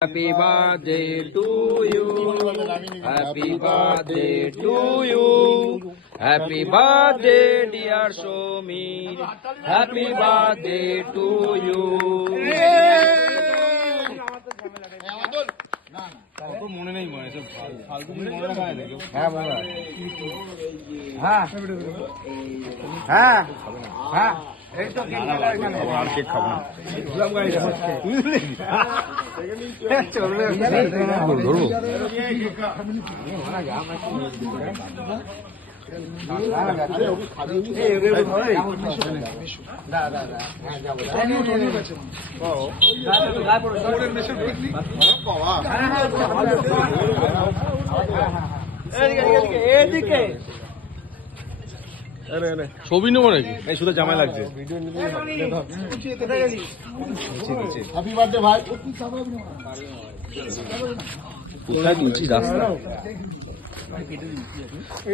Happy birthday to you. Happy birthday to you. Happy birthday, dear Somi. Happy birthday to you. মনে নেই মনে সব ফালতু মনে রাখা হয় নাকি? হ্যাঁ বাবা, হ্যাঁ হ্যাঁ হ্যাঁ, এই তো কেক কাটা এখানে। আর কেক খাবো না, গুলাম গাড়ি চলবে ধরবো। ছবি নেবো নাকি? এই শুধু জামাই লাগছে। হ্যাপি বার্থডে ভাই। কোথায় তুলছি রাস্তা?